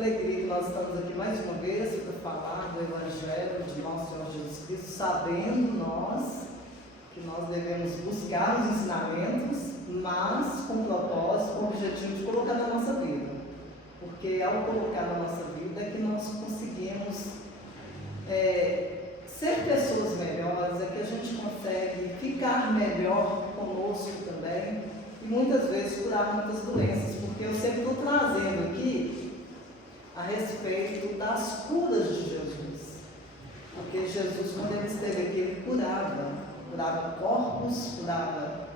alegria que nós estamos aqui mais uma vez para falar do Evangelho de nosso Senhor Jesus Cristo, sabendo nós que nós devemos buscar os ensinamentos, mas com propósito, com o objetivo de colocar na nossa vida. Porque ao colocar na nossa vida é que nós conseguimos ser pessoas melhores, é que a gente consegue ficar melhor conosco também e muitas vezes curar muitas doenças, porque eu sempre estou trazendo aqui a respeito das curas de Jesus. Porque Jesus, quando ele esteve aqui, ele curava corpos, curava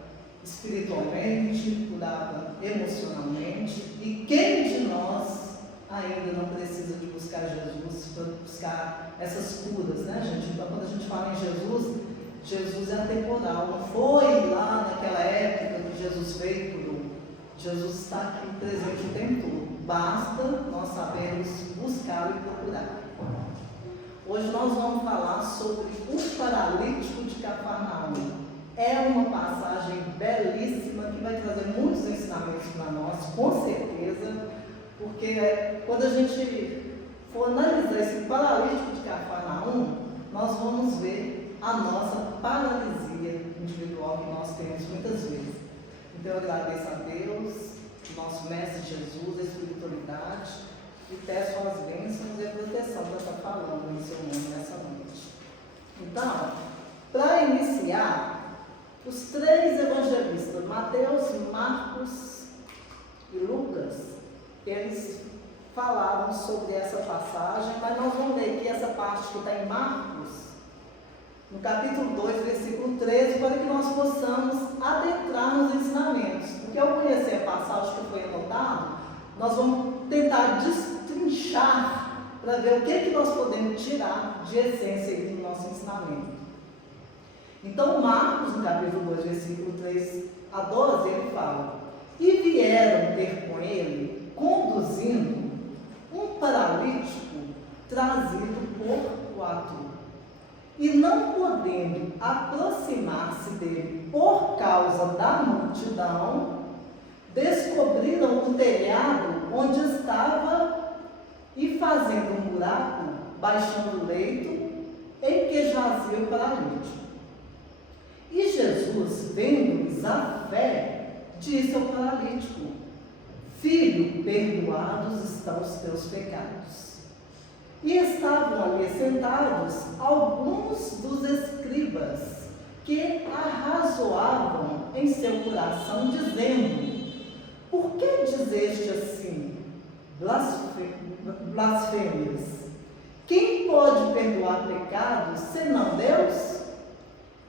espiritualmente, curava emocionalmente. E quem de nós ainda não precisa de buscar Jesus para buscar essas curas, né, gente? Então, quando a gente fala em Jesus, Jesus é atemporal. Não foi lá naquela época que Jesus veio e curou. Jesus está aqui presente o tempo todo. Basta nós sabermos buscar e procurar. Hoje nós vamos falar sobre o paralítico de Cafarnaum. É uma passagem belíssima que vai trazer muitos ensinamentos para nós, com certeza, porque quando a gente for analisar esse paralítico de Cafarnaum, nós vamos ver a nossa paralisia individual que nós temos muitas vezes. Então eu agradeço a Deus, nosso Mestre Jesus, a espiritualidade, e peço as bênçãos e a proteção para estar falando em seu nome nessa noite. Então, para iniciar, os três evangelistas, Mateus, Marcos e Lucas, eles falaram sobre essa passagem, mas nós vamos ler aqui essa parte que está em Marcos, no capítulo 2, versículo 13, para que nós possamos adentrar nos ensinamentos. Porque ao conhecer a passagem que foi anotada, nós vamos tentar destrinchar para ver o que nós podemos tirar de essência do nosso ensinamento. Então, Marcos, no capítulo 2, versículo 3 a 12, ele fala: e vieram ter com ele, conduzindo um paralítico trazido por 4. E não podendo aproximar-se dele por causa da multidão, descobriram o telhado onde estava e, fazendo um buraco, baixando o leito em que jazia o paralítico. E Jesus, vendo-lhes a fé, disse ao paralítico: filho, perdoados estão os teus pecados. E estavam ali sentados alguns dos escribas, que arrazoavam em seu coração, dizendo: por que dizeste assim, blasfêmias? Quem pode perdoar pecados, senão Deus?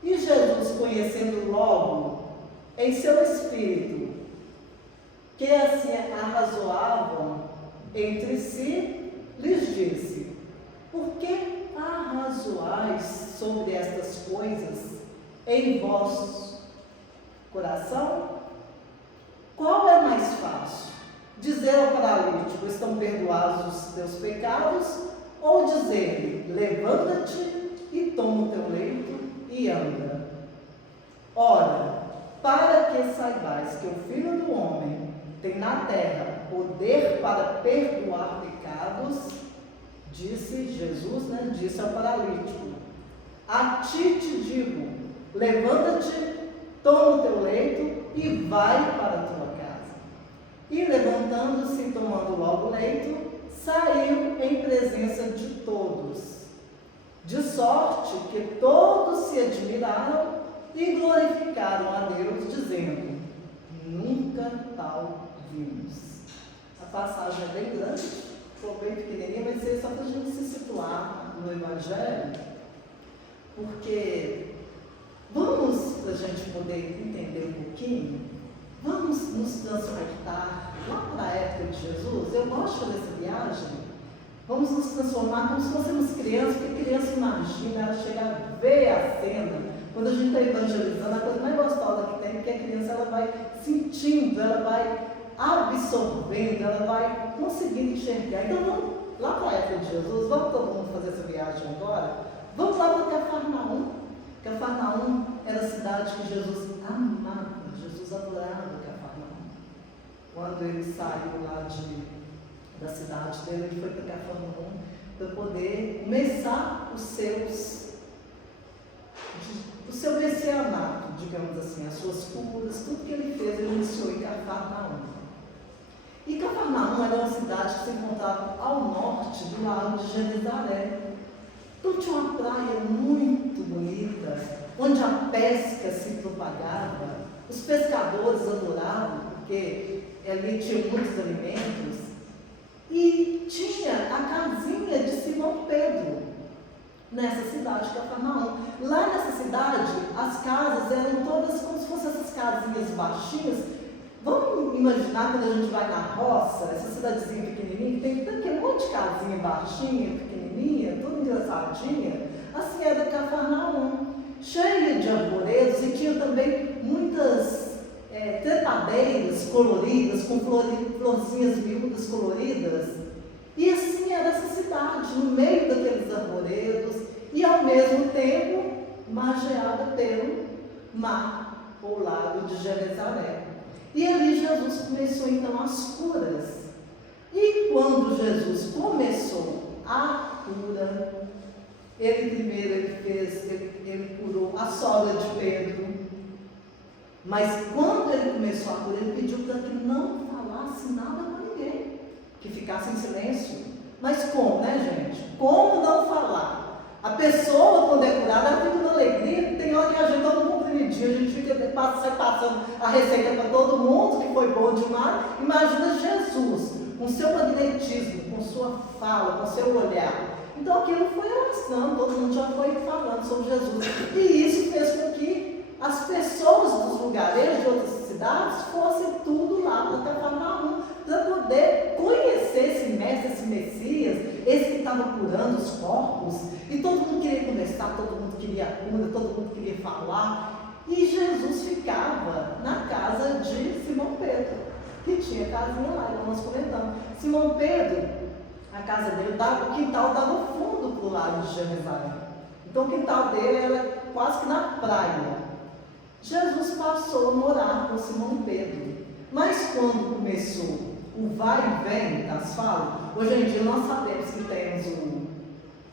E Jesus, conhecendo logo em seu espírito que assim arrazoavam entre si, lhes disse: por que arrazoais sobre estas coisas em vosso coração? Qual é mais fácil? Dizer ao paralítico: estão perdoados os teus pecados? Ou dizer-lhe: levanta-te e toma o teu leito e anda? Ora, para que saibais que o Filho do Homem tem na terra poder para perdoar pecados, disse Jesus, disse ao paralítico: a ti te digo, levanta-te, toma o teu leito e vai para a tua casa. E levantando-se e tomando logo o leito, saiu em presença de todos, de sorte que todos se admiraram e glorificaram a Deus, dizendo: nunca tal vimos. A passagem é bem grande, ficou bem pequenininha, mas é só para a gente se situar no Evangelho, porque vamos, para a gente poder entender um pouquinho, vamos nos transportar lá para a época de Jesus. Eu gosto de fazer essa viagem. Vamos nos transformar como se fôssemos crianças, porque criança imagina, ela chega a ver a cena. Quando a gente está evangelizando, a coisa mais gostosa que tem, porque a criança ela vai sentindo, ela vai absorvendo, ela vai conseguindo enxergar. Então vamos lá para a época de Jesus, vamos todo mundo fazer essa viagem agora? Vamos lá para Cafarnaum. Cafarnaum era a cidade que Jesus amava, Jesus adorava Cafarnaum. Quando ele saiu lá de da cidade dele, ele foi para Cafarnaum para poder começar o seu messianato, digamos assim, as suas curas, tudo que ele fez, ele iniciou em Cafarnaum. E Cafarnaum era uma cidade que se encontrava ao norte do lago de Genezaré. Então tinha uma praia muito bonita, onde a pesca se propagava, os pescadores adoravam, porque ali tinha muitos alimentos, e tinha a casinha de Simão Pedro, nessa cidade de Cafarnaum. Lá nessa cidade, as casas eram todas como se fossem essas casinhas baixinhas. Vamos imaginar quando a gente vai na roça, essa cidadezinha pequenininha, tem um monte de casinha baixinha, pequenininha, tudo engraçadinha. Assim era Cafarnaum, cheia de arvoredos, e tinha também muitas trepadeiras coloridas, com florzinhas miúdas coloridas. E assim era essa cidade, no meio daqueles arvoredos, e ao mesmo tempo margeada pelo mar, ou lago de Genezaré. E ali Jesus começou então as curas. E quando Jesus começou a cura, ele curou a sogra de Pedro. Mas quando ele começou a cura, ele pediu para que não falasse nada com ninguém, que ficasse em silêncio. Mas como, né, gente? Como não falar? A pessoa, quando é curada, ela fica na alegria. Tem hora que a gente dá um comprimidinho, a gente fica passando a receita para todo mundo, que foi bom demais. Imagina Jesus, com seu magnetismo, com sua fala, com seu olhar. Então aquilo foi alastrando, todo mundo já foi falando sobre Jesus. E isso fez com que as pessoas dos lugares de outras cidades fossem tudo lá para Cafarnaum, para poder conhecer esse mestre, esse Messias, esse que estava curando os corpos. E todo mundo queria conversar, todo mundo queria cura, todo mundo queria falar. E Jesus ficava na casa de Simão Pedro, que tinha casinha lá, igual nós comentamos. Simão Pedro, a casa dele, o quintal dava fundo para o lago de Genezaré. Então o quintal dele era quase que na praia. Jesus passou a morar com Simão Pedro. Mas quando começou o vai e vem das falas, hoje em dia nós sabemos que temos o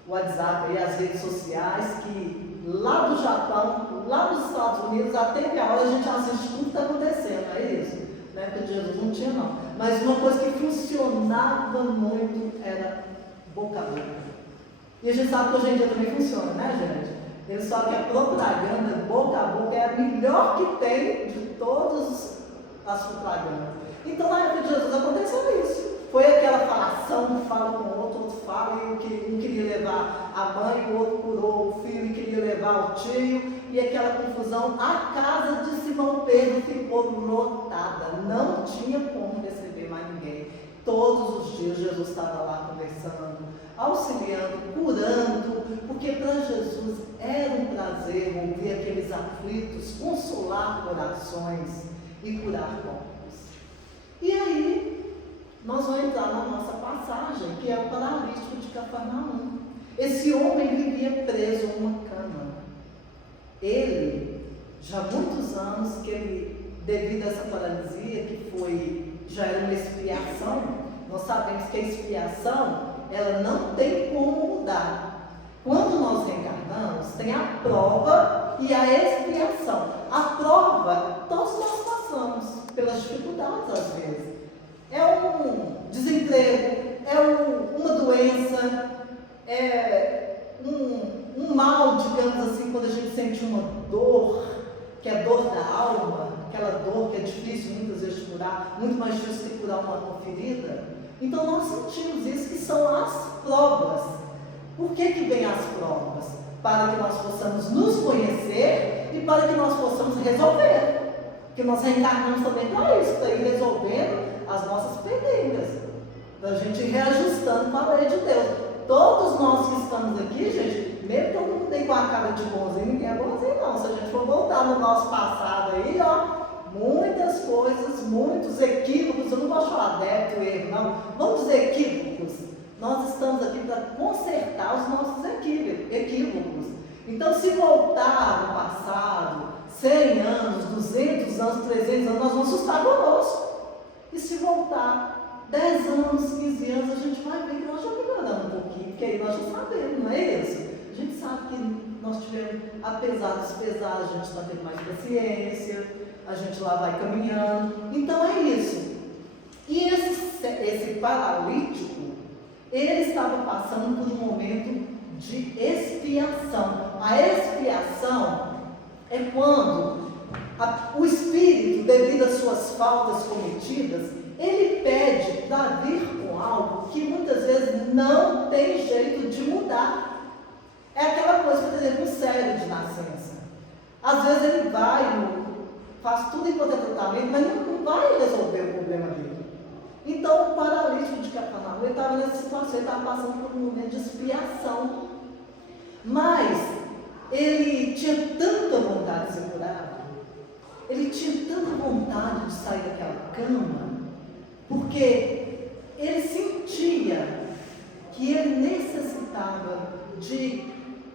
WhatsApp e as redes sociais, que lá do Japão, lá dos Estados Unidos, até que a hora a gente assiste tudo que está acontecendo, não é isso? Na época de Jesus não tinha não. Mas uma coisa que funcionava muito era boca a boca. E a gente sabe que hoje em dia também funciona, né, gente? Eles falam que a propaganda boca a boca é a melhor que tem de todas as propagandas. Então, na época de Jesus aconteceu isso. Foi aquela falação, um fala com o outro fala, e um queria levar a mãe, o outro curou o filho e queria levar o tio, e aquela confusão. A casa de Simão Pedro ficou lotada, não tinha como receber mais ninguém. Todos os dias Jesus estava lá conversando, auxiliando, curando, porque para Jesus era um prazer ouvir aqueles aflitos, consolar corações e curar corpos. E aí, nós vamos entrar na nossa passagem, que é o paralítico de Cafarnaum. Esse homem vivia preso a uma cama. Ele, já há muitos anos, que ele, devido a essa paralisia, que já era uma expiação, nós sabemos que a expiação, ela não tem como mudar. Quando nós reencarnamos, tem a prova e a expiação. A prova, todos nós passamos pelas dificuldades às vezes. É um desemprego, é uma doença, é um mal, digamos assim, quando a gente sente uma dor, que é a dor da alma, aquela dor que é difícil muitas vezes de curar, muito mais difícil que curar uma ferida. Então nós sentimos isso, que são as provas. Por que vem as provas? Para que nós possamos nos conhecer e para que nós possamos resolver. Porque nós reencarnamos também para isso, para ir resolvendo as nossas pendências, para a gente ir reajustando para a lei de Deus. Todos nós que estamos aqui, gente, mesmo todo mundo tem com a cara de bonzinho, ninguém é bonzinho não. Se a gente for voltar no nosso passado aí, muitas coisas, muitos equívocos, eu não vou falar débito, erro, não. Vamos dizer equívocos. Nós estamos aqui para consertar os nossos equívocos. Então, se voltar no passado, 100 anos, 200 anos, 300 anos, nós vamos assustar conosco. E se voltar 10 anos, 15 anos, a gente vai ver que nós já melhoramos um pouquinho, porque aí nós já sabemos, não é isso? A gente sabe que nós tivemos, apesar dos pesares, a gente está tendo mais paciência, a gente lá vai caminhando. Então é isso. E esse paralítico, ele estava passando por um momento de expiação. A expiação é quando o Espírito, devido às suas faltas cometidas, ele pede para vir com algo que muitas vezes não tem jeito de mudar. É aquela coisa, por exemplo, um sério de nascença. Às vezes ele vai, faz tudo enquanto é tratamento, mas não vai resolver o problema dele. Então o paralítico de Cafarnaum, ele estava nessa situação, ele estava passando por um momento de expiação. Mas ele tinha tanta vontade de ser curado, ele tinha tanta vontade de sair daquela cama, porque ele sentia que ele necessitava de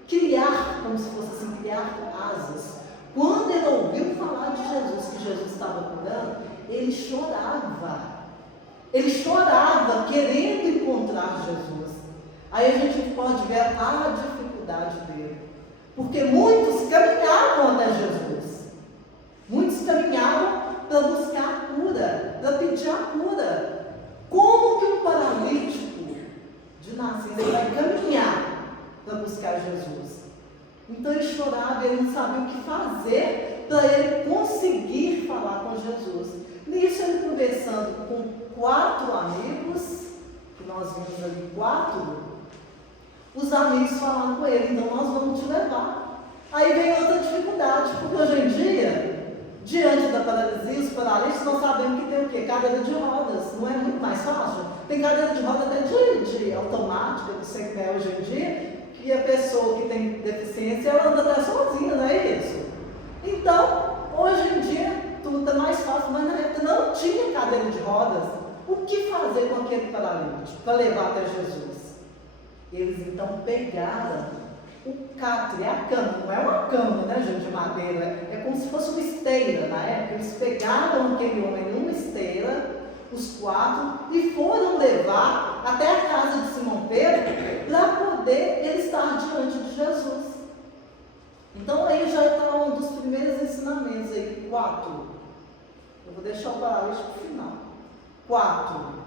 criar, como se fosse assim, criar asas. Quando ele ouviu falar de Jesus, que Jesus estava curando, ele chorava. Ele chorava querendo encontrar Jesus. Aí a gente pode ver a dificuldade dele. Porque muitos caminhavam até Jesus. Muitos caminhavam para buscar a cura, para pedir a cura. Como que um paralítico de nascença vai caminhar para buscar Jesus? Então ele chorava, ele não sabia o que fazer para ele conseguir falar com Jesus. Nisso ele conversando com 4 amigos, que nós vimos ali 4, os amigos falaram com ele, então nós vamos te levar. Aí vem outra dificuldade, porque hoje em dia, diante da paralisia, os paralíticos, nós sabemos que tem o quê? Cadeira de rodas, não é muito mais fácil? Tem cadeira de roda até de automática, que você quer hoje em dia, que a pessoa que tem deficiência, ela anda até sozinha, não é isso? Então, hoje em dia, tudo está mais fácil, mas na época não tinha cadeira de rodas. O que fazer com aquele paralítico para levar até Jesus? Eles então pegaram o catre, a cama, não é uma cama, né, gente, de madeira, é como se fosse uma esteira na época. Eles pegaram aquele homem numa esteira, os 4, e foram levar até a casa de Simão Pedro para poder ele estar diante de Jesus. Então aí já está um dos primeiros ensinamentos aí, 4. Eu vou deixar o paralítico para o final. 4.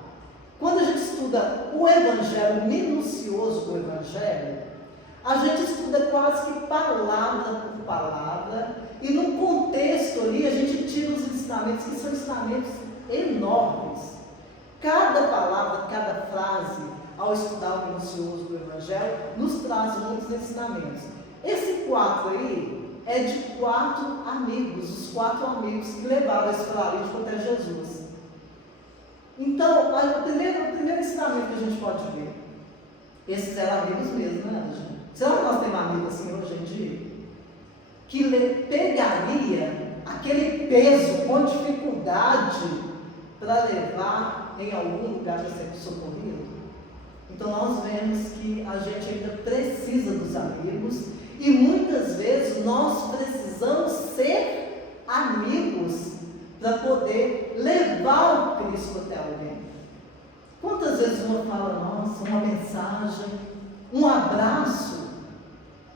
Quando a gente estuda o Evangelho, minucioso do Evangelho, a gente estuda quase que palavra por palavra, e no contexto ali a gente tira os ensinamentos, que são ensinamentos enormes. Cada palavra, cada frase, ao estudar o minucioso do Evangelho, nos traz muitos ensinamentos. Esse 4 aí é de 4 amigos, os 4 amigos que levaram esse paralítico até Jesus. Então, o primeiro ensinamento que a gente pode ver, esses eram amigos mesmo, né, gente? Será que nós temos amigos assim hoje em dia? Que pegaria aquele peso com dificuldade para levar em algum lugar para ser socorrido? Então nós vemos que a gente ainda precisa dos amigos, e muitas vezes nós precisamos ser amigos para poder levar o Cristo até alguém. Quantas vezes uma fala nossa, uma mensagem, um abraço,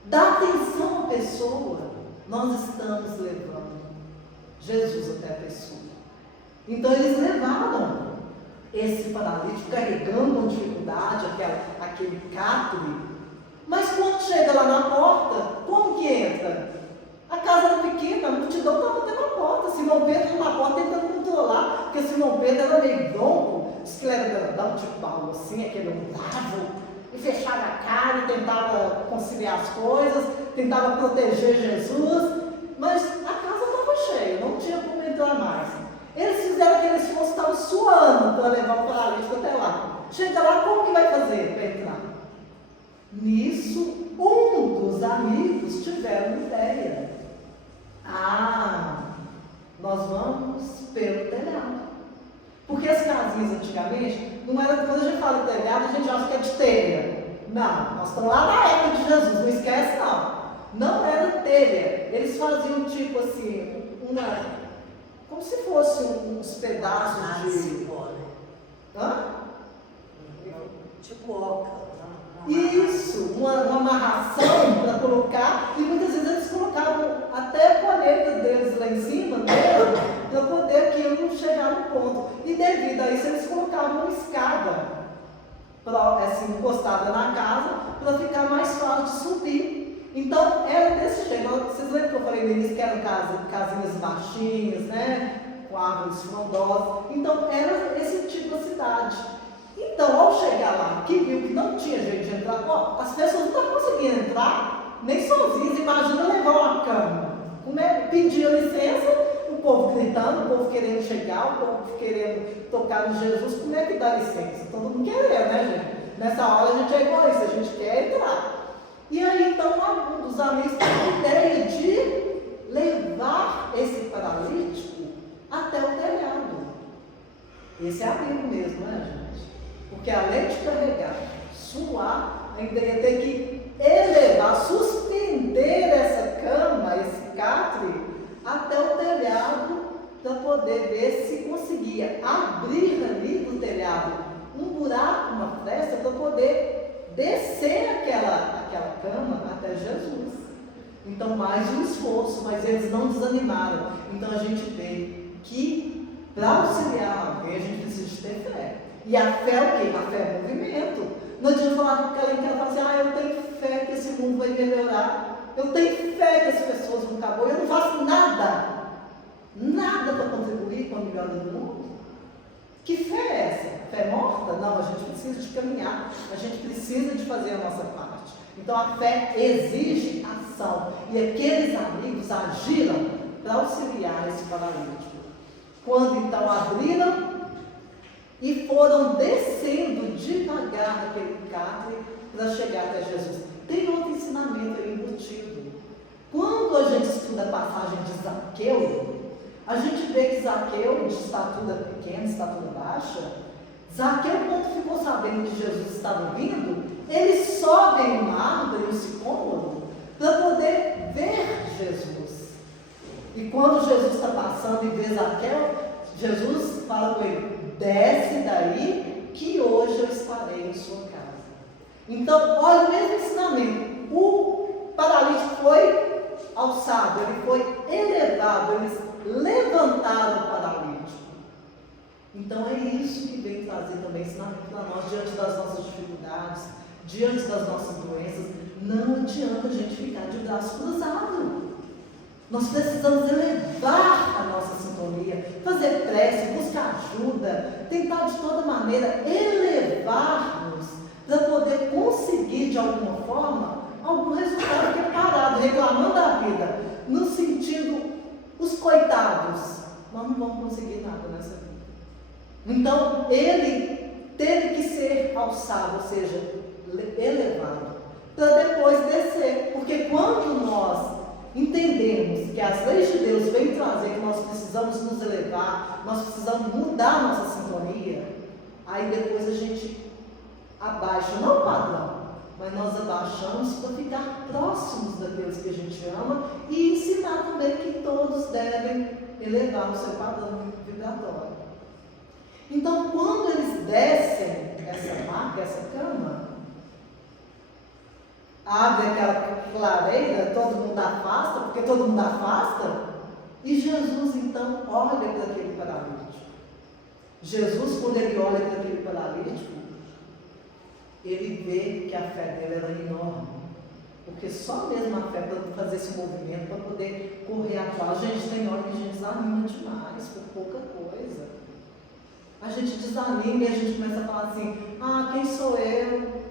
dá atenção à pessoa, nós estamos levando Jesus até a pessoa. Então eles levaram esse paralítico, carregando com dificuldade aquele catre. Mas quando chega lá na porta, como que entra? A casa era pequena, a multidão estava até na porta. Simão Pedro na porta tentando controlar, porque Simão Pedro era meio bronco, disse que ele era grandão, tipo Paulo, assim, aquele bravo, e fechava a cara e tentava conciliar as coisas, tentava proteger Jesus, mas a casa estava cheia, não tinha como entrar mais. Eles fizeram aquele esforço, estavam suando para levar o paralítico até lá. Chega lá, como que vai fazer para entrar? Nisso, um dos amigos tiveram uma ideia. Nós vamos pelo telhado. Porque as casinhas antigamente, não era, quando a gente fala de telhado, a gente acha que é de telha. Não, nós estamos lá na época de Jesus, não esquece não. Não era telha. Eles faziam tipo assim, como se fosse uns pedaços de... Hã? Tipo oca. Isso, uma amarração para colocar, e muitas vezes eles colocavam até a colheita deles lá em cima, para poder aquilo chegar no ponto. E devido a isso, eles colocavam uma escada assim, encostada na casa, para ficar mais fácil de subir. Então, era desse jeito. Vocês lembram que eu falei no início que eram casinhas baixinhas, né? Com árvores frondosas. Então, era esse tipo de cidade. Então, ao chegar lá, que viu que não tinha jeito de entrar, as pessoas não conseguiam entrar, nem sozinhas. Imagina levar uma cama. Pedia licença, o povo gritando, o povo querendo chegar, o povo querendo tocar no Jesus. Como é que dá licença? Todo mundo querendo, né, gente? Nessa hora a gente é egoísta, a gente quer entrar. E aí, então, um dos amigos teve a ideia de levar esse paralítico até o telhado. Esse é amigo mesmo, né, gente? Porque além de carregar, suar, ainda ia ter que elevar, suspender essa cama, esse catre, até o telhado, para poder ver se conseguia abrir ali do telhado um buraco, uma fresta, para poder descer aquela cama até Jesus. Então, mais um esforço, mas eles não desanimaram. Então, a gente vê que para auxiliar alguém, a gente precisa ter fé. E a fé é o quê? A fé é movimento. Não adianta falar com aquela que ela fala assim, eu tenho fé que esse mundo vai melhorar. Eu tenho fé que as pessoas vão acabar. Eu não faço nada para contribuir com a melhora do mundo. Que fé é essa? Fé morta? Não, a gente precisa de caminhar. A gente precisa de fazer a nossa parte. Então a fé exige ação. E aqueles amigos agiram para auxiliar esse paralítico. Quando então abriram e foram descendo devagar naquele catre para chegar até Jesus. Tem outro ensinamento aí embutido. Quando a gente estuda a passagem de Zaqueu, a gente vê que Zaqueu, de estatura pequena, estatura baixa, Zaqueu, quando ficou sabendo que Jesus estava vindo, ele sobe em uma árvore, um sicômoro, para poder ver Jesus. E quando Jesus está passando e vê Zaqueu, Jesus fala com ele, desce daí, que hoje eu estarei em sua casa. Então, olha o mesmo ensinamento. O paralítico foi alçado, ele foi elevado, eles levantaram o paralítico. Então, é isso que vem trazer também ensinamento para nós, diante das nossas dificuldades, diante das nossas doenças. Não adianta a gente ficar de braço cruzado. Nós precisamos elevar a nossa sintonia, fazer prece, buscar ajuda, tentar de toda maneira elevar-nos para poder conseguir de alguma forma algum resultado, que é parado, reclamando da vida, no sentido, os coitados, nós não vamos conseguir nada nessa vida. Então, ele teve que ser alçado, ou seja, elevado, para depois descer, porque quando nós entendemos que as leis de Deus vêm trazer que nós precisamos nos elevar, nós precisamos mudar a nossa sintonia, aí depois a gente abaixa, não o padrão, mas nós abaixamos para ficar próximos daqueles que a gente ama e ensinar também que todos devem elevar o seu padrão vibratório. Então, quando eles descem essa maca, essa cama, abre aquela clareira, todo mundo afasta, porque todo mundo afasta, e Jesus então olha para aquele paralítico. Jesus, quando ele olha para aquele paralítico, ele vê que a fé dele era enorme, porque só mesmo a fé para fazer esse movimento, para poder correr atrás, gente, tem hora que a gente desanima demais por pouca coisa. A gente desanima e a gente começa a falar assim, quem sou eu?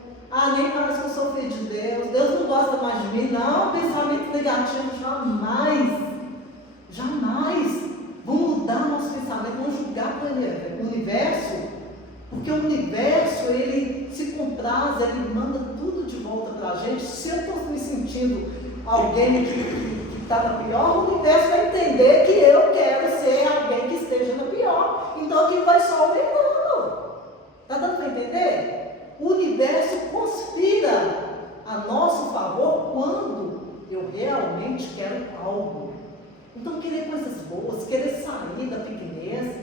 Nem parece que eu sou filho de Deus, Deus não gosta mais de mim. Não, pensamento negativo, jamais vamos mudar nosso pensamento, vamos julgar o universo, porque o universo, ele se compraz, ele manda tudo de volta para a gente. Se eu estou me sentindo alguém que está na pior, o universo vai entender que eu quero ser alguém que esteja na pior, então aqui vai só aumentando. Está dando para entender? O universo conspira a nosso favor quando eu realmente quero algo. Então, querer coisas boas, querer sair da pequenez,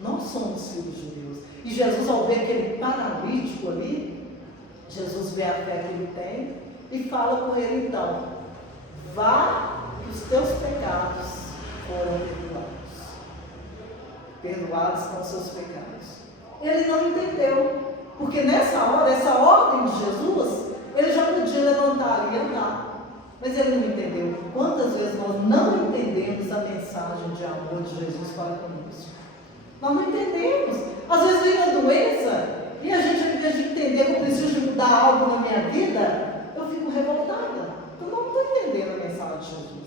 nós somos filhos de Deus. E Jesus, ao ver aquele paralítico ali, Jesus vê a fé que ele tem e fala com ele então: vá, que os teus pecados foram perdoados. Perdoados estão os seus pecados. Ele não entendeu, porque nessa hora, essa ordem de Jesus, ele já podia levantar ali e andar. Mas ele não entendeu. Quantas vezes nós não entendemos a mensagem de amor de Jesus para conosco? Nós não entendemos. Às vezes vem a doença e a gente, ao invés de entender que eu preciso de mudar algo na minha vida, eu fico revoltada. Eu não estou entendendo a mensagem de Jesus.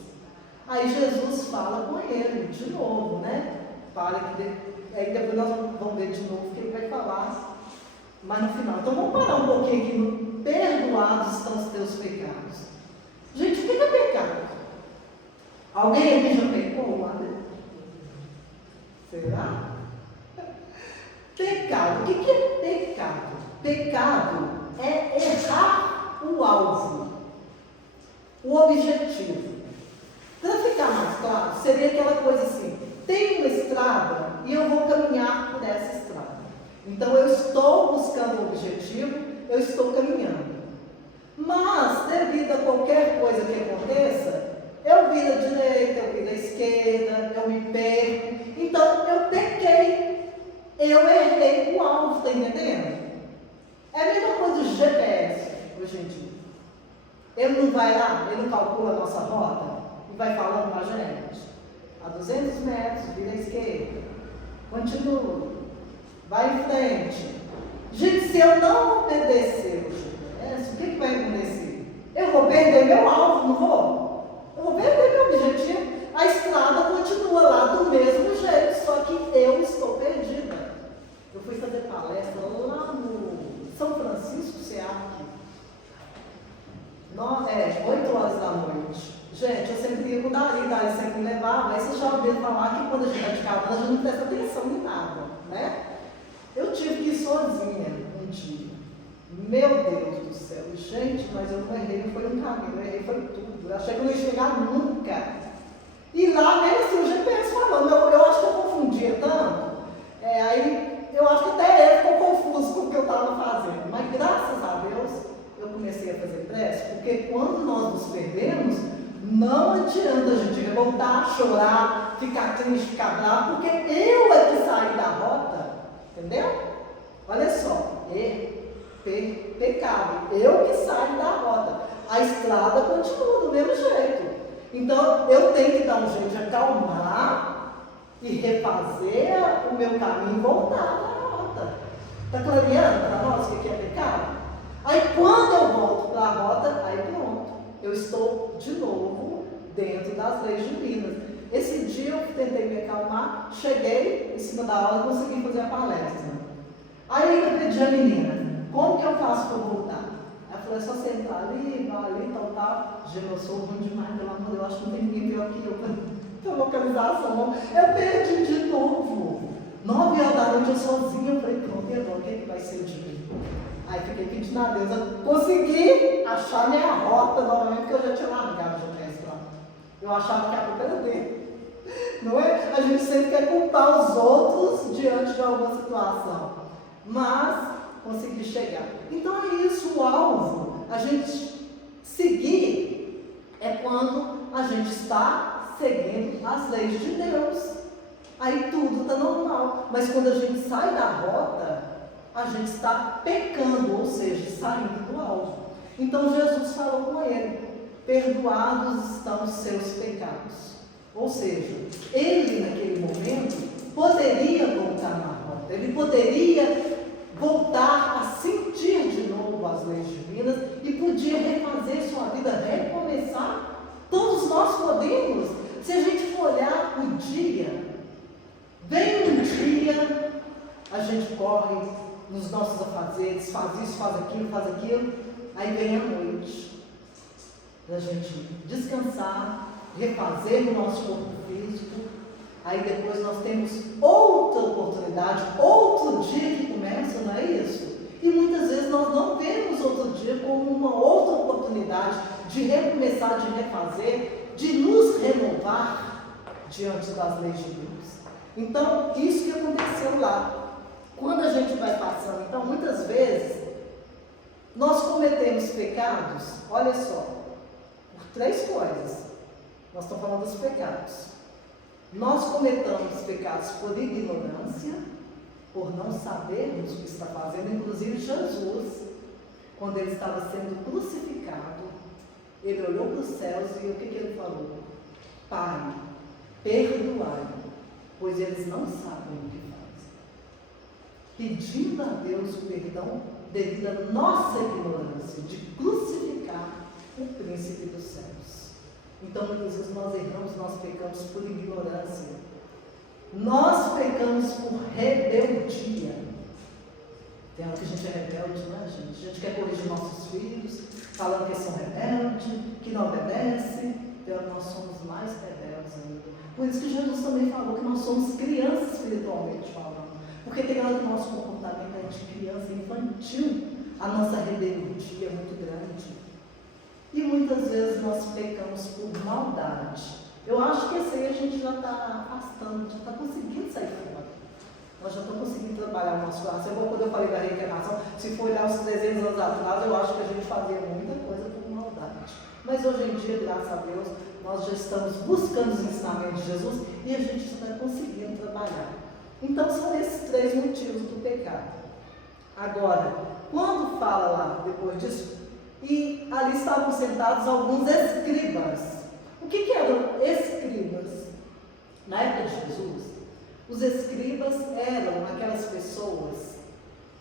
Aí Jesus fala com ele de novo, né? Aí depois nós vamos ver de novo o que ele vai falar. Mas no final. Então vamos parar um pouquinho aqui no perdoados estão os teus pecados. Gente, o que é pecado? Alguém aqui já pecou? Será? Pecado. O que é pecado? Pecado é errar o alvo, o objetivo. Para ficar mais claro, seria aquela coisa assim: tem uma estrada e eu vou caminhar por essa estrada. Então eu estou buscando o objetivo, eu estou caminhando. Mas, devido a qualquer coisa que aconteça, eu viro à direita, eu viro à esquerda, eu me perco. Então, eu pequei, eu errei o alvo, está entendendo? É a mesma coisa do GPS, hoje em dia. Ele não vai lá, ele não calcula a nossa rota e vai falando para a gente: a 200 metros, vira à esquerda, continua, vai em frente. Gente, se eu não obedecer o GPS, o que vai acontecer? Eu vou perder meu alvo, não vou? Eu vou perder meu objetivo. A estrada continua lá do mesmo jeito, só que eu estou perdida. Eu fui fazer palestra lá no São Francisco, SEAC, 8 horas da noite. Gente, eu sempre ia com o Dari sempre me levava. Aí vocês já ouviram falar que quando a gente está de carro, a gente não presta atenção em nada, né? Eu tive que ir sozinha um dia. Meu Deus do céu, gente, mas eu não errei, não foi um caminho, eu errei, foi tudo. Eu achei que eu não ia chegar nunca. E lá mesmo assim, o GPS falando, eu acho que eu confundia tanto, aí eu acho que até ele ficou confuso com o que eu estava fazendo. Mas graças a Deus, eu comecei a fazer prece, porque quando nós nos perdemos, não adianta a gente revoltar, chorar, ficar triste, ficar bravo, porque eu é que saí da rota, entendeu? Olha só, pecado, eu que saio da rota, a estrada continua do mesmo jeito. Então eu tenho que dar um jeito de acalmar e refazer o meu caminho e voltar para a rota. Está clareando para nós o que é pecado? Aí quando eu volto para a rota, aí pronto, eu estou de novo dentro das leis divinas. Esse dia eu tentei me acalmar, cheguei em cima da aula e consegui fazer a palestra. Aí eu pedi a menina: como que eu faço para voltar? Ela falou: é só você entrar ali, vai ali, tal. Gente, eu sou ruim demais, pelo amor de Deus, eu acho que não tem ninguém pior que eu para localização. Eu perdi de novo. 9 horas da noite eu sozinha, eu falei: pronto, e agora, o que vai ser de mim? Aí fiquei pedindo a Deus, eu consegui achar minha rota novamente, porque eu já tinha largado o GPS lá. Eu achava que a culpa era dele. Não é? A gente sempre quer culpar os outros diante de alguma situação. Mas consegui chegar. Então é isso, o alvo. A gente seguir é quando a gente está seguindo as leis de Deus. Aí tudo está normal. Mas quando a gente sai da rota, a gente está pecando, ou seja, saindo do alvo. Então Jesus falou com ele: perdoados estão os seus pecados. Ou seja, ele naquele momento poderia voltar na rota, ele poderia voltar a sentir de novo as leis divinas e podia refazer sua vida, recomeçar. Todos nós podemos. Se a gente for olhar o dia, vem um dia, a gente corre nos nossos afazeres, faz isso, faz aquilo, aí vem a noite, da gente descansar, refazer o nosso corpo físico, aí depois nós temos outra oportunidade, outro dia que começa, não é isso? E muitas vezes nós não vemos outro dia como uma outra oportunidade de recomeçar, de refazer, de nos renovar diante das leis de Deus. Então, isso que aconteceu lá. quando a gente vai passando, então muitas vezes nós cometemos pecados, olha só, por 3 coisas. Nós estamos falando dos pecados. Nós cometemos pecados por ignorância, por não sabermos o que está fazendo. Inclusive Jesus, quando ele estava sendo crucificado, ele olhou para os céus e o que ele falou? Pai, perdoai, pois eles não sabem o que fazem. Pedindo a Deus o perdão devido à nossa ignorância de crucificar o príncipe dos céus. Então, muitas vezes nós erramos, nós pecamos por ignorância. Nós pecamos por rebeldia. Tem hora que a gente é rebelde, não é, gente? A gente quer corrigir nossos filhos, falando que eles são rebeldes, que não obedecem. Tem hora que nós somos mais rebeldes ainda. Por isso que Jesus também falou que nós somos crianças espiritualmente falando. Porque tem hora que o nosso comportamento é de criança infantil. A nossa rebeldia é muito grande. E muitas vezes nós pecamos por maldade. Eu acho que esse aí a gente já está afastando, já está conseguindo sair fora. Nós já estamos conseguindo trabalhar o nosso coração. Quando eu falei da reencarnação, se for olhar os 300 anos atrás, eu acho que a gente fazia muita coisa por maldade. Mas hoje em dia, graças a Deus, nós já estamos buscando os ensinamentos de Jesus e a gente está conseguindo trabalhar. Então são esses 3 motivos do pecado. Agora, quando fala lá, depois disso, e ali estavam sentados alguns escribas. O que eram escribas? Na época de Jesus, os escribas eram aquelas pessoas,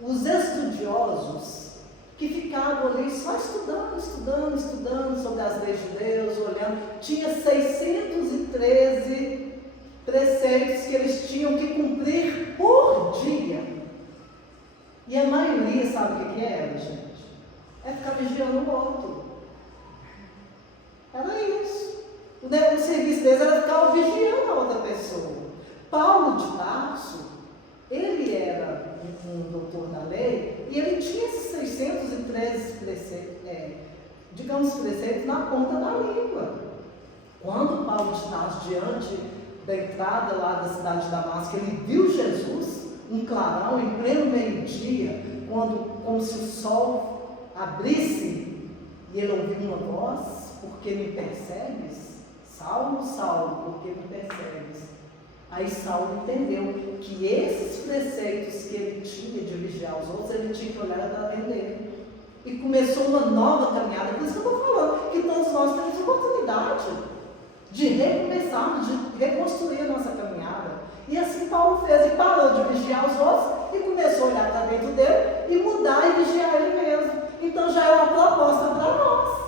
os estudiosos, que ficavam ali só estudando sobre as leis de Deus, olhando. Tinha 613 preceitos que eles tinham que cumprir por dia. E a maioria, sabe o que era, gente? É ficar vigiando o outro. Era isso. O serviço deles era ficar vigiando a outra pessoa. Paulo de Tarso, ele era um doutor da lei e ele tinha esses 613 preceitos na ponta da língua. Quando Paulo de Tarso, diante da entrada lá da cidade de Damasco, ele viu Jesus, um clarão em pleno meio-dia, como se o sol abrisse, e ele ouviu uma voz: por que me persegues? Saulo, Saulo, por que me persegues? Aí Saulo entendeu que esses preceitos que ele tinha de vigiar os outros, ele tinha que olhar através dele. E começou uma nova caminhada. Por isso que eu estou falando, que todos nós temos oportunidade de recomeçarmos, de reconstruir a nossa caminhada. E assim Paulo fez, e parou de vigiar os outros, e começou a olhar para dentro dele, e mudar e vigiar ele mesmo. Então já é uma proposta para nós.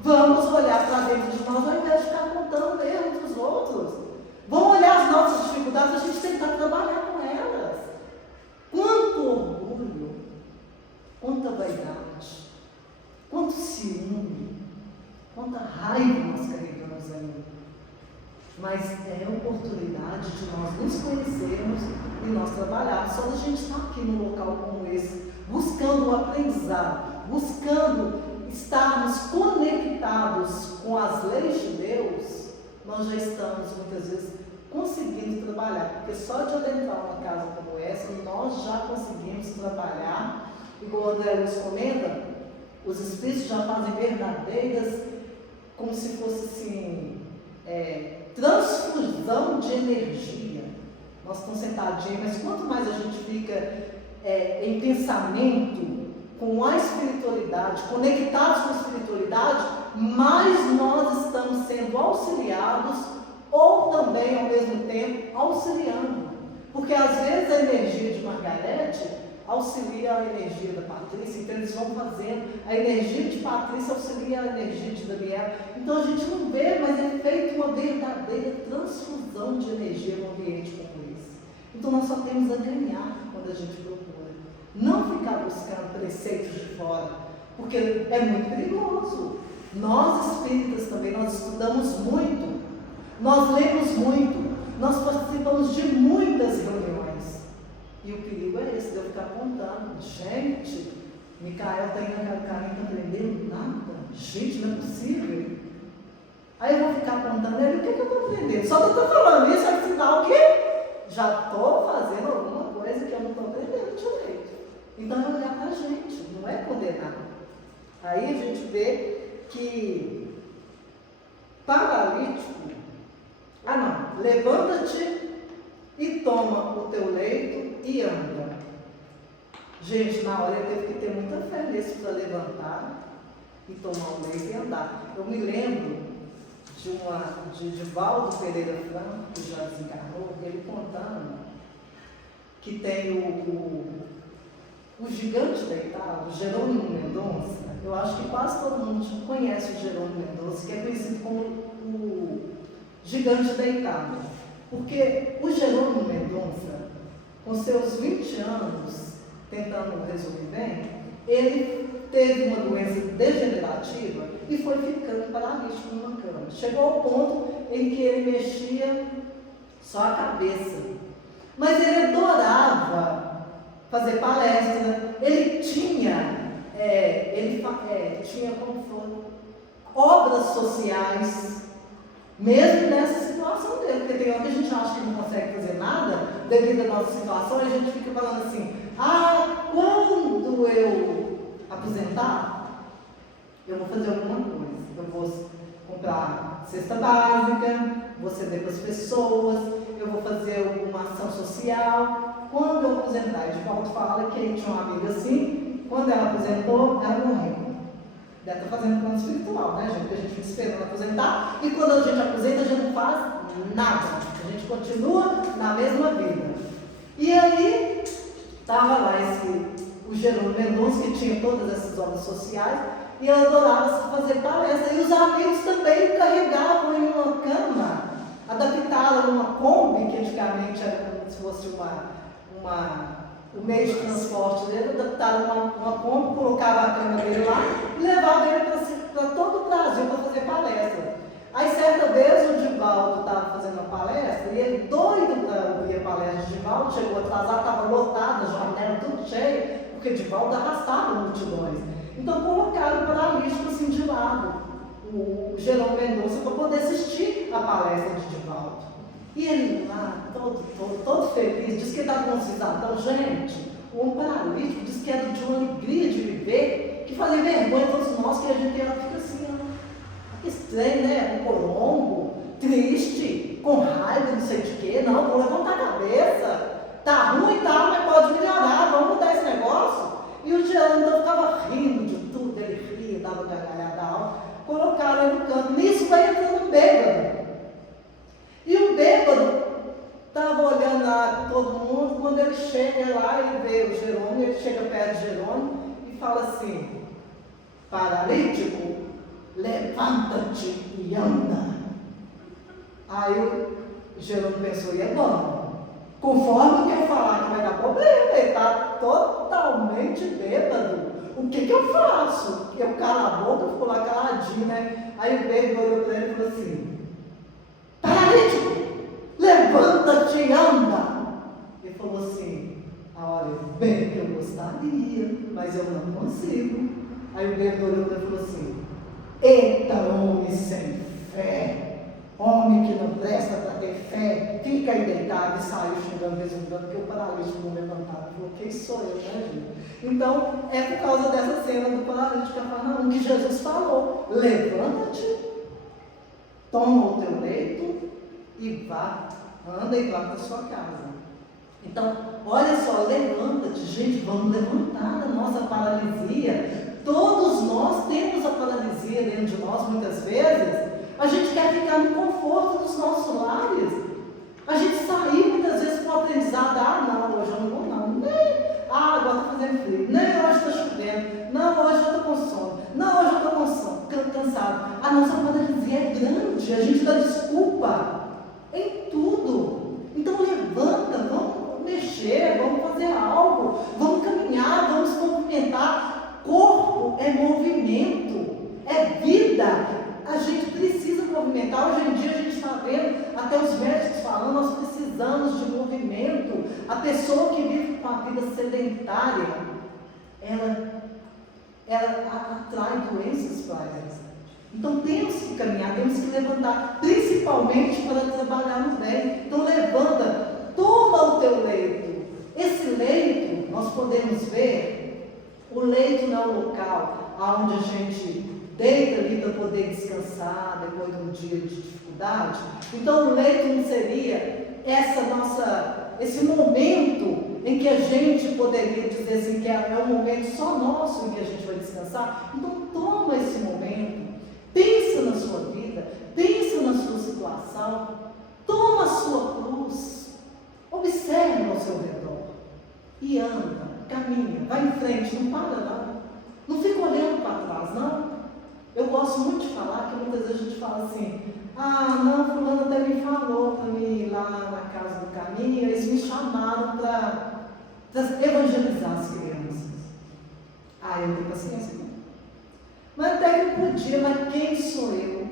Vamos olhar para dentro de nós ao invés de ficar contando erros dos outros. Vamos olhar as nossas dificuldades, a gente tentar trabalhar com elas. Quanto orgulho, quanta vaidade, quanto ciúme, quanta raiva nós carregamos ainda. Mas é a oportunidade de nós nos conhecermos e nós trabalharmos. Só a gente está aqui num local como esse, buscando o aprendizado, buscando estarmos conectados com as leis de Deus, nós já estamos muitas vezes conseguindo trabalhar, porque só de adentrar uma casa como essa, nós já conseguimos trabalhar, e como o André Luiz comenta, os espíritos já fazem verdadeiras, como se fosse assim, transfusão de energia. Nós estamos sentadinhos, mas quanto mais a gente fica em pensamento com a espiritualidade, conectados com a espiritualidade, mais nós estamos sendo auxiliados ou também, ao mesmo tempo, auxiliando. Porque às vezes a energia de Margarete auxilia a energia da Patrícia, então eles vão fazendo, a energia de Patrícia auxilia a energia de Daniela. Então a gente não vê, mas é feita uma verdadeira transfusão de energia no ambiente como esse. Então nós só temos a ganhar quando a gente procura. Não ficar buscando preceitos de fora, porque é muito perigoso. Nós espíritas também, nós estudamos muito, nós lemos muito, nós participamos de muitas reuniões. E o perigo é esse, de eu ficar apontando. Gente, Micael está indo na caminho, não está aprendendo nada. Gente, não é possível. Aí eu vou ficar apontando ele, o que eu estou aprendendo? Só que eu estou falando isso, vai sinal que já estou fazendo alguma coisa que eu não estou aprendendo exatamente o leito. Então é olhar para a gente, não é condenar. Aí a gente vê que paralítico, levanta-te e toma o teu leito e anda. Gente, na hora eu teve que ter muita fé nisso para levantar e tomar o leito e andar. Eu me lembro de Divaldo Pereira Franco, que já desencarnou, ele contando que tem o gigante deitado, Jerônimo Mendonça. Eu acho que quase todo mundo conhece o Jerônimo Mendonça, que é conhecido como o gigante deitado. Porque o Jerônimo Mendonça, com seus 20 anos, tentando resumir bem, ele teve uma doença degenerativa e foi ficando paralítico numa cama. Chegou ao ponto em que ele mexia só a cabeça. Mas ele adorava fazer palestra, ele tinha como foi, obras sociais, mesmo nessa situação dele, porque tem hora que a gente acha que não consegue fazer nada devido à nossa situação, e a gente fica falando assim, quando eu aposentar, eu vou fazer alguma coisa, eu vou comprar cesta básica, vou ceder para as pessoas, eu vou fazer alguma ação social. Quando eu aposentar, Divaldo fala que ele tinha uma amiga assim, quando ela aposentou, ela morreu. Deve estar fazendo plano espiritual, né, gente? Porque a gente fica esperando aposentar, e quando a gente aposenta, a gente não faz nada. A gente continua na mesma vida. E aí, estava lá o Jerônimo Mendonça, que tinha todas essas obras sociais, e eu adorava fazer palestra. E os amigos também o carregavam em uma cama, adaptaram numa Kombi, que antigamente era como se fosse o meio de transporte dele, adaptaram uma Kombi, colocava a cama dele lá e levava ele para todo o Brasil para fazer palestra. Aí certa vez o Divaldo estava fazendo uma palestra e ele doido para ouvir a palestra de Divaldo, chegou atrasado, estava lotado, a janela tudo cheia, porque Divaldo arrastava multidões. Então colocaram o paralítico assim de lado, o Jerônimo Mendonça, para poder assistir a palestra de Divaldo. E ele lá, todo feliz, disse que estava com um cidadão. Gente, o homem paralítico disse que era de uma alegria de viver, que fazia vergonha a todos nós, que a gente fica assim, estranho, né? Com colombo, triste, com raiva, não sei de quê. Não, vou levantar a cabeça. Tá ruim, tá, mas pode melhorar, vamos mudar esse negócio. E o Jerônimo então ficava rindo de tudo, ele ria, dava gargalhada alta, colocaram ele no canto. Nisso vai entrando um bêbado. E o bêbado estava olhando lá todo mundo, quando ele chega lá, ele vê o Jerônimo, ele chega perto de Jerônimo e fala assim, paralítico, levanta-te e anda. Aí o Jerônimo pensou, e agora? Conforme o que eu falar que vai dar problema, ele está totalmente bêbado. O que eu faço? Eu calo a boca, ficou lá caladinho, né? Aí o bêbado olhou para ele e falou assim, paralítico, levanta-te e anda. Ele falou assim, olha, bem que eu gostaria, mas eu não consigo. Aí o bêbado olhou para ele e falou assim, eita homem sem fé, homem que não presta para ter fé, fica aí deitado. E saiu xingando, resmungando, porque o paralítico não levantava. Ele falou, quem sou eu, né, gente? Então, é por causa dessa cena do paralítico Cafarnaum que Jesus falou, levanta-te, toma o teu leito e vá, anda e vá para a sua casa. Então, olha só, levanta-te, gente, vamos levantar a nossa paralisia. Todos nós temos a paralisia dentro de nós, muitas vezes. A gente quer ficar no conforto dos nossos lares. A gente sair muitas vezes com o aprendizado, não, hoje eu não vou não, nem, agora está fazendo frio, nem hoje está chovendo, não, hoje eu estou com sono, não, hoje eu estou cansado. A nossa paralisia é grande, a gente dá desculpa em tudo. Então levanta, vamos mexer, vamos fazer algo, vamos caminhar, vamos se movimentar. Corpo é movimento, é vida. A gente precisa movimentar. Hoje em dia a gente está vendo, até os médicos falando, nós precisamos de movimento. A pessoa que vive com a vida sedentária, ela atrai doenças para ela. Então temos que caminhar, temos que levantar, principalmente para trabalhar no bem. Então levanta, toma o teu leito. Esse leito, nós podemos ver, o leito não é o local onde a gente deita ali para poder descansar depois de um dia de dificuldade. Então o leito não seria esse momento em que a gente poderia dizer assim, que é um momento só nosso em que a gente vai descansar. Então toma esse momento, pensa na sua vida, pensa na sua situação, toma a sua cruz, observa ao seu redor e anda, caminha, vai em frente, não para não fica olhando para trás, não. Eu gosto muito de falar, que muitas vezes a gente fala assim, não, fulano até me falou para mim ir lá na casa do caminho, eles me chamaram para evangelizar as crianças. Eu não tenho paciência, não. Mas até que podia, mas quem sou eu?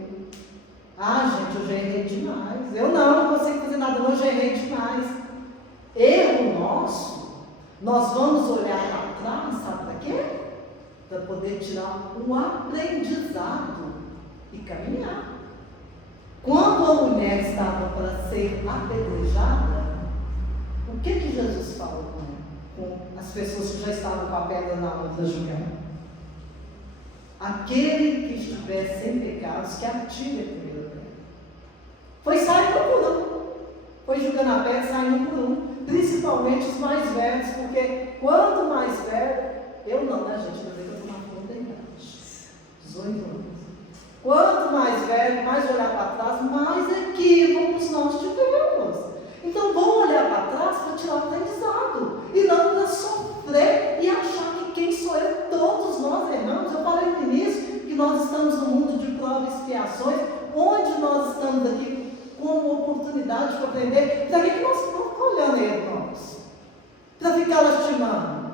Gente, eu já errei demais. Eu não consigo fazer nada, não, eu já errei demais. Erro nosso, nós vamos olhar para trás, sabe para quê? Para poder tirar um aprendizado e caminhar. Quando a mulher estava para ser apedrejada, o que Jesus fala com as pessoas que já estavam com a pedra na mão para julgar? Aquele que estiver sem pecados, que atire a primeira pedra. Foi saindo por um. Foi jogando a pedra, saindo por um. Principalmente os mais velhos, porque quanto mais velho, eu não, né, gente? Eu estou na flor da idade. 18 anos. Quanto mais velho, mais olhar para trás, mais equívocos nós tivemos. Então vamos olhar para trás para tirar o aprendizado. E não para sofrer e achar que quem sou eu, todos nós erramos. Eu falei no início que nós estamos no mundo de provas e expiações, onde nós estamos aqui com uma oportunidade de aprender. Para que nós estamos olhando irmãos? Para ficar lastimando?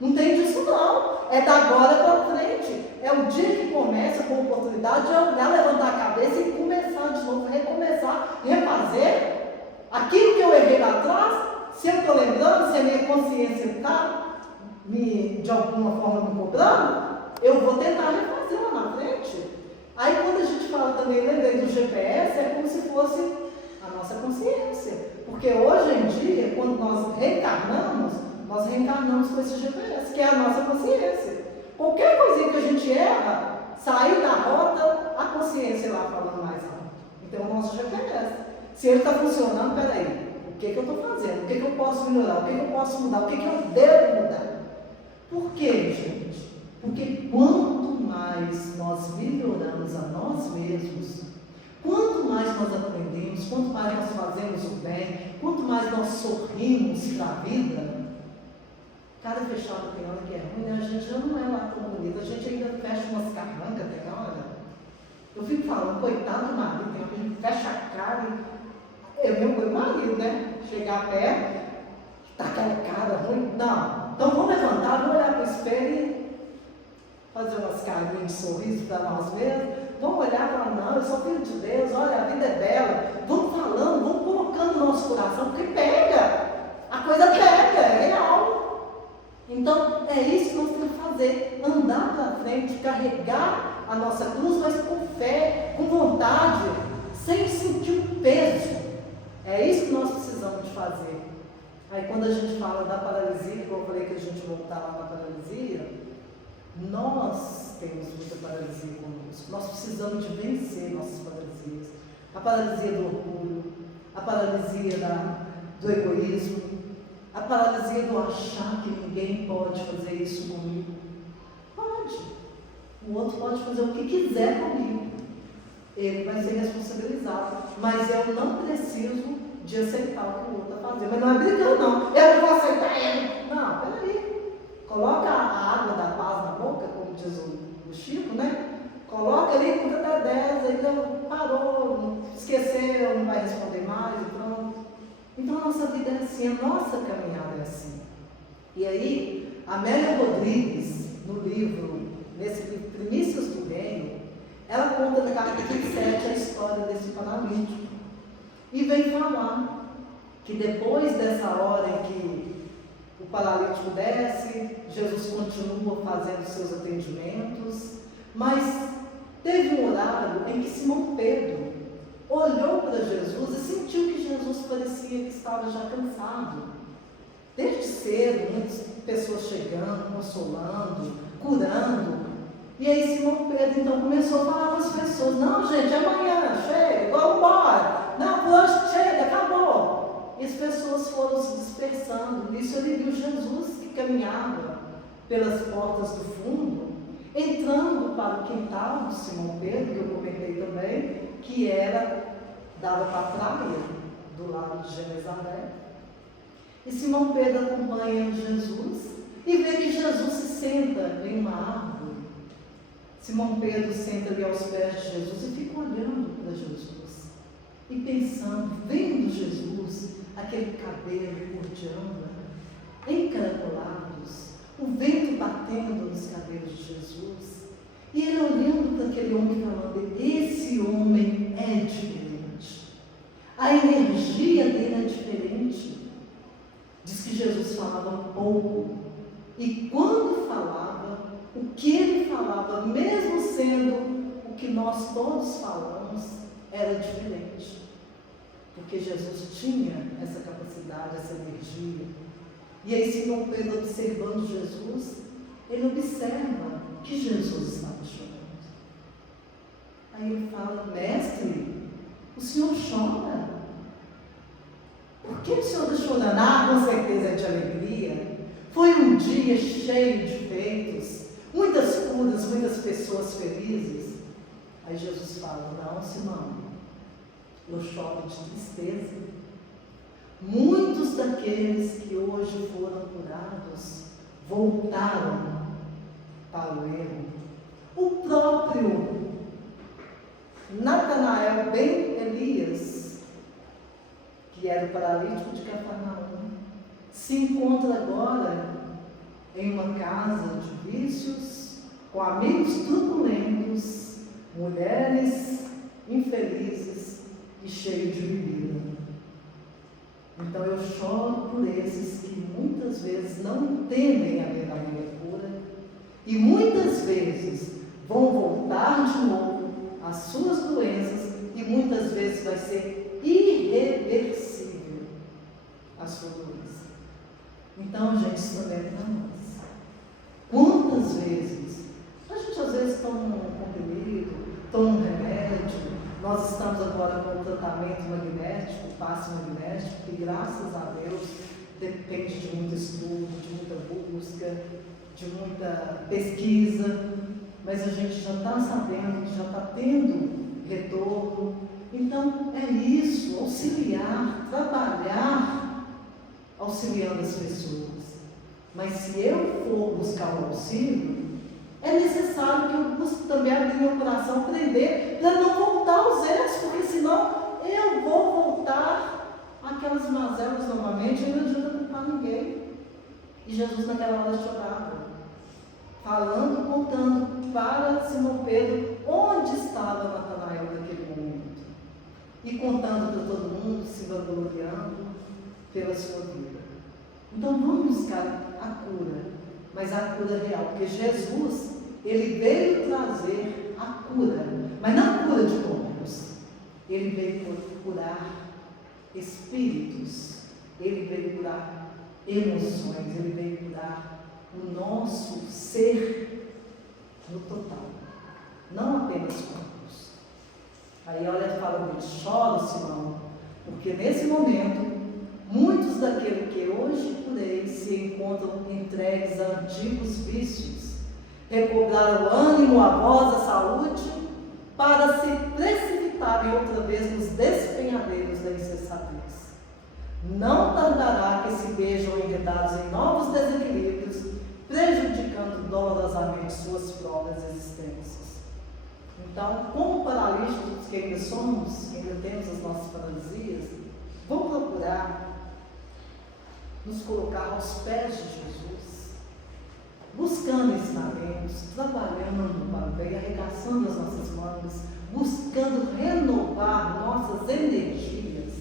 Não tem disso não. É da agora para frente. É o dia que começa com a oportunidade de olhar, levantar a cabeça e começar de novo, recomeçar, refazer aquilo que eu errei lá atrás. Se eu estou lembrando, se a minha consciência está de alguma forma me cobrando, eu vou tentar refazer lá na frente. Aí quando a gente fala também, lembrei do GPS, é como se fosse a nossa consciência. Porque hoje em dia, quando nós reencarnamos com esse GPS, que é a nossa consciência. Qualquer coisinha que a gente erra, sair da rota, a consciência lá falando mais rápido. Então o nosso GPS. Se ele está funcionando, peraí, o que eu estou fazendo? O que eu posso melhorar? O que eu posso mudar? O que eu devo mudar? Por quê, gente? Porque quanto mais nós melhoramos a nós mesmos, quanto mais nós aprendemos, quanto mais nós fazemos o bem, quanto mais nós sorrimos para a vida, cara fechado tem hora que é ruim, né? A gente já não é lá tão bonito, a gente ainda fecha umas carrancas, tem hora. Eu fico falando, coitado do marido, tem hora que a gente fecha a cara e é meu marido, né? Chegar perto, tá aquela cara ruim, não. Então vamos levantar, vamos olhar para o espelho e fazer umas carinhas de sorriso para nós mesmos. Vamos olhar e falar, não, eu sou filho de Deus, olha, a vida é bela. Vamos falando, vamos colocando no nosso coração, porque pega, a coisa pega, é real. Então, é isso que nós temos que fazer, andar para frente, carregar a nossa cruz, mas com fé, com vontade, sem sentir o peso. É isso que nós precisamos de fazer. Aí quando a gente fala da paralisia, como eu falei que a gente voltava na paralisia, nós temos muita paralisia conosco. Nós precisamos de vencer nossas paralisias. A paralisia do orgulho, a paralisia do egoísmo, a paralisia do achar que ninguém pode fazer isso comigo. Pode. O outro pode fazer o que quiser comigo. Ele vai ser responsabilizado. Mas eu não preciso de aceitar o que o outro está fazendo. Mas não é brigando, não. Eu não vou aceitar ele. Não, peraí. Coloca a água da paz na boca, como diz o Chico, né? Coloca ali, conta até 10, então parou, esqueceu, não vai responder mais e pronto. Então a nossa vida é assim, a nossa caminhada é assim. E aí, Amélia Rodrigues, no livro, nesse livro Primícias do Reino, ela conta no capítulo 7 a história desse paralítico. E vem falar que depois dessa hora em que o paralítico desce, Jesus continua fazendo seus atendimentos, mas teve um horário em que Simão Pedro olhou para Jesus e sentiu que Jesus parecia que estava já cansado. Desde cedo, muitos pessoas chegando, consolando, curando. E aí Simão Pedro então começou a falar com as pessoas: não, gente, amanhã, chega, vamos embora. Não, hoje chega, acabou. E as pessoas foram se dispersando. Nisso ele viu Jesus que caminhava pelas portas do fundo, entrando para o quintal de Simão Pedro, que eu comentei também, que dava para a praia, do lado de Genezaré. E Simão Pedro acompanha Jesus e vê que Jesus se senta em uma árvore. Simão Pedro senta ali aos pés de Jesus e fica olhando para Jesus e pensando, vendo Jesus, aquele cabelo bordeando, encaracolados, o vento batendo nos cabelos de Jesus, e ele olhando para aquele homem falando: esse homem é diferente, a energia dele é diferente. Diz que Jesus falava pouco, e quando falava, o que ele falava, mesmo sendo o que nós todos falamos, era diferente, porque Jesus tinha essa capacidade, essa energia. E aí Simão Pedro, observando Jesus, ele observa que Jesus estava chorando. Aí ele fala: mestre, o senhor chora? Por que o senhor está chorando? Ah, com certeza é de alegria. Foi um dia cheio de feitos, muitas curas, muitas pessoas felizes. Aí Jesus fala: não, Simão, eu choro de tristeza. Muitos daqueles que hoje foram curados voltaram para o erro. O próprio Natanael ben Elias, que era o paralítico de Cafarnaum, se encontra agora em uma casa de vícios, com amigos truculentos, mulheres infelizes e cheios de bebida. Então eu choro por esses que muitas vezes não entendem a verdadeira cura e muitas vezes vão voltar de novo às suas doenças e muitas vezes vai ser irreversível a sua doença. Então, gente, isso também é para nós. Quantas vezes a gente às vezes toma um comprimido, toma um remédio. Nós estamos agora com o tratamento magnético, o passe magnético, que graças a Deus depende de muito estudo, de muita busca, de muita pesquisa, mas a gente já está sabendo que já está tendo retorno. Então é isso, auxiliar, trabalhar, auxiliando as pessoas. Mas se eu for buscar o auxílio, é necessário que eu busque também abrir meu coração, aprender, para não voltar aos erros, porque senão eu vou voltar àquelas mazelas novamente e não adianta culpar ninguém. E Jesus naquela hora chorava, falando, contando para Simão Pedro onde estava Natanael naquele momento. E contando para todo mundo, se vangloriando pela sua vida. Então vamos buscar a cura, mas a cura real, porque Jesus, ele veio trazer a cura, mas não a cura de corpos, ele veio curar espíritos, ele veio curar emoções, ele veio curar o nosso ser no total, não apenas corpos. Aí olha, fala muito: chora, Simão, porque nesse momento muitos daqueles que hoje curei se encontram entregues a antigos vícios, recobraram o ânimo, a voz, a saúde, para se precipitarem outra vez nos despenhadeiros da insensatez. Não tardará que se vejam enredados em novos desequilíbrios, prejudicando dolorosamente suas próprias existências. Então, como paralíticos que ainda somos, que ainda temos as nossas paralisias, vamos procurar nos colocar aos pés de Jesus, buscando ensinamentos, trabalhando para o bem, arregaçando as nossas mangas, buscando renovar nossas energias,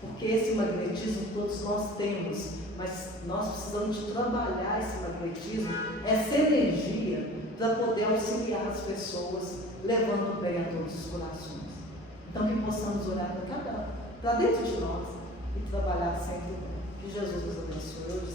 porque esse magnetismo todos nós temos, mas nós precisamos de trabalhar esse magnetismo, essa energia, para poder auxiliar as pessoas, levando bem a todos os corações. Então que possamos olhar para dentro de nós e trabalhar sempre bem. Que Jesus nos abençoe hoje.